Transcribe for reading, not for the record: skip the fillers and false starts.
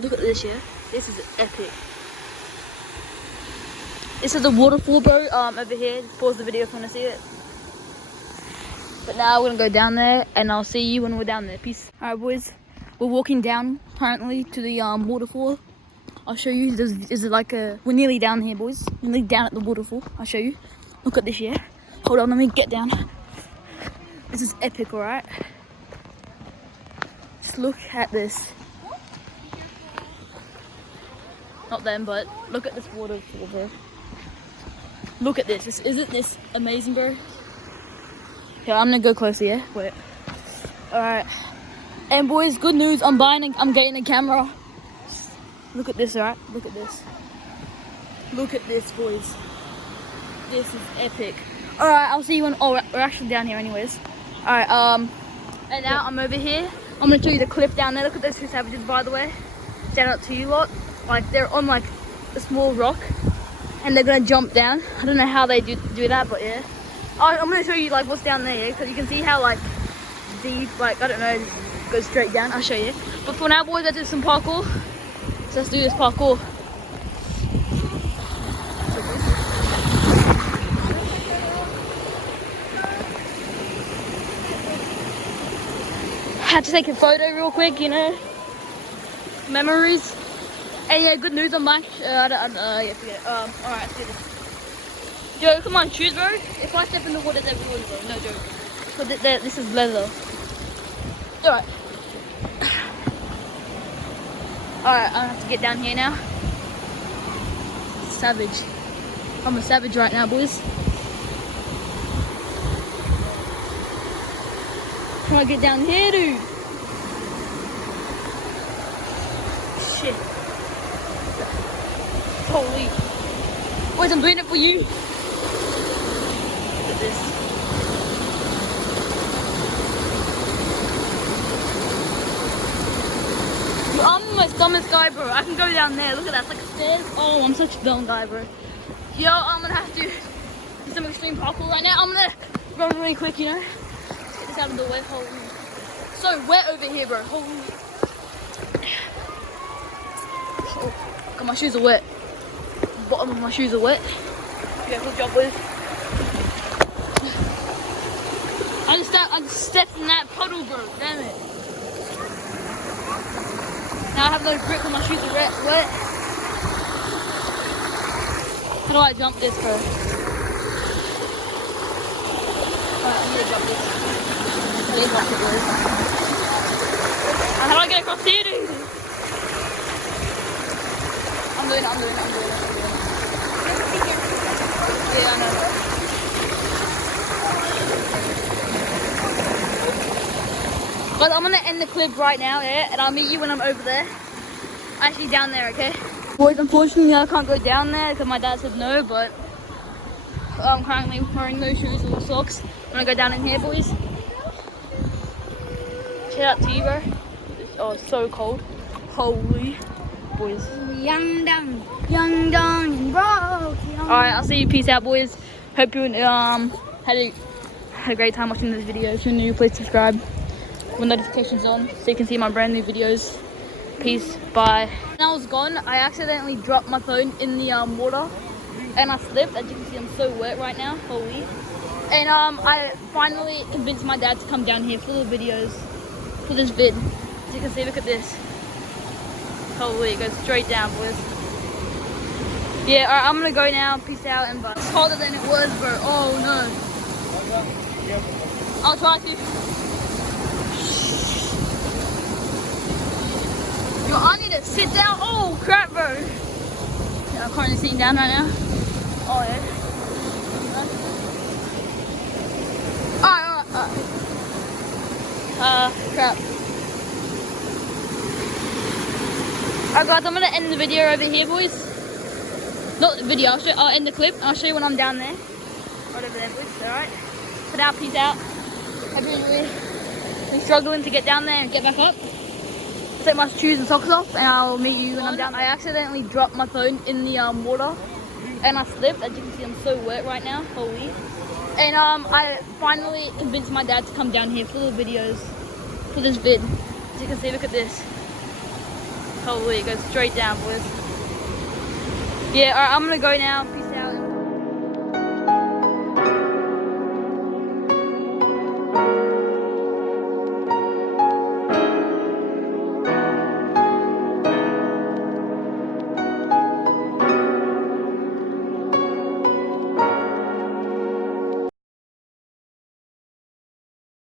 Look at this, yeah. This is epic. This is a waterfall, bro. Over here. Just pause the video if you want to see it. But now we're gonna go down there, and I'll see you when we're down there. Peace. All right, boys. We're walking down currently to the waterfall. I'll show you. We're nearly down here, boys. We're nearly down at the waterfall. I'll show you. Look at this, yeah. Hold on, let me get down. This is epic, alright? Just look at this. Not them, but look at this waterfall, bro. Look at this. Isn't this amazing, bro? Yeah, I'm gonna go closer, yeah? Wait. Alright. And boys, good news. I'm getting a camera. Look at this, alright? Look at this. Look at this, boys. This is epic. Alright, I'll see you when... Oh, we're actually down here anyways. Alright, and now I'm over here. I'm gonna show you the cliff down there. Look at those two savages, by the way. Shout out to you lot. Like, they're on, like, a small rock. And they're gonna jump down. I don't know how they do that, but yeah. I'm gonna show you, like, what's down there, yeah? Because you can see how, like, deep, like, I don't know, it goes straight down. I'll show you. But for now, boys, let's do some parkour. So let's do this parkour. Had to take a photo real quick, you know, memories. And yeah, good news, I'm back. Yeah, forget it. All right, let's do this. Yo, come on, shoes, bro. If I step in the water, then we will, bro. No joke. But this is leather. All right. All right, I have to get down here now. Savage. I'm a savage right now, boys. Can I get down here, dude? Shit. Holy. Boys, I'm doing it for you. Look at this. Yo, I'm the most dumbest guy, bro. I can go down there. Look at that. It's like stairs. Oh, I'm such a dumb guy, bro. Yo, I'm gonna have to do some extreme parkour right now. I'm gonna run really quick, you know? Out of the way. Holy. So wet over here, bro. Holy. Oh, God, my shoes are wet. Bottom of my shoes are wet. Yeah, good job, boys. I just stepped in that puddle, bro. Damn it. Now I have no grip when my shoes are wet. How do I jump this, bro? Alright, I'm gonna jump this. How do I get across here, dude? I'm doing it. Yeah, I know. But I'm gonna end the clip right now, yeah? And I'll meet you when I'm over there. Actually down there, okay? Boys, unfortunately I can't go down there because my dad said no, but I'm currently wearing those shoes or socks. I'm gonna go down in here, boys. Shout out to you, bro. Oh, it's so cold. Holy boys. Young dumb, and broke. Alright, I'll see you. Peace out, boys. Hope you had a great time watching this video. If you're new, please subscribe with notifications on so you can see my brand new videos. Peace. Bye. When I was gone, I accidentally dropped my phone in the water and I slipped. As you can see, I'm so wet right now. Holy. And I finally convinced my dad to come down here for the videos. For this vid. As you can see, look at this. Holy, it goes straight down, boys. Yeah, alright, I'm gonna go now. Peace out and bye. It's colder than it was, bro. Oh no. I'll try to. Yo, I need to sit down. Oh crap, bro. Yeah, I'm currently sitting down right now. Oh yeah. Alright. Crap. Alright guys, I'm gonna end the video over here, boys. Not the video, I'll end the clip. I'll show you when I'm down there. Right over there, boys. Alright. For now, peace out. I've been struggling to get down there and get back up. Take my shoes and socks off and I'll meet you when I'm down. I accidentally dropped my phone in the water and I slipped. As you can see, I'm so wet right now. Holy. And I finally convinced my dad to come down here for the videos, for this vid. As you can see, look at this. Probably it goes straight down, boys. Yeah, alright, I'm gonna go now. Peace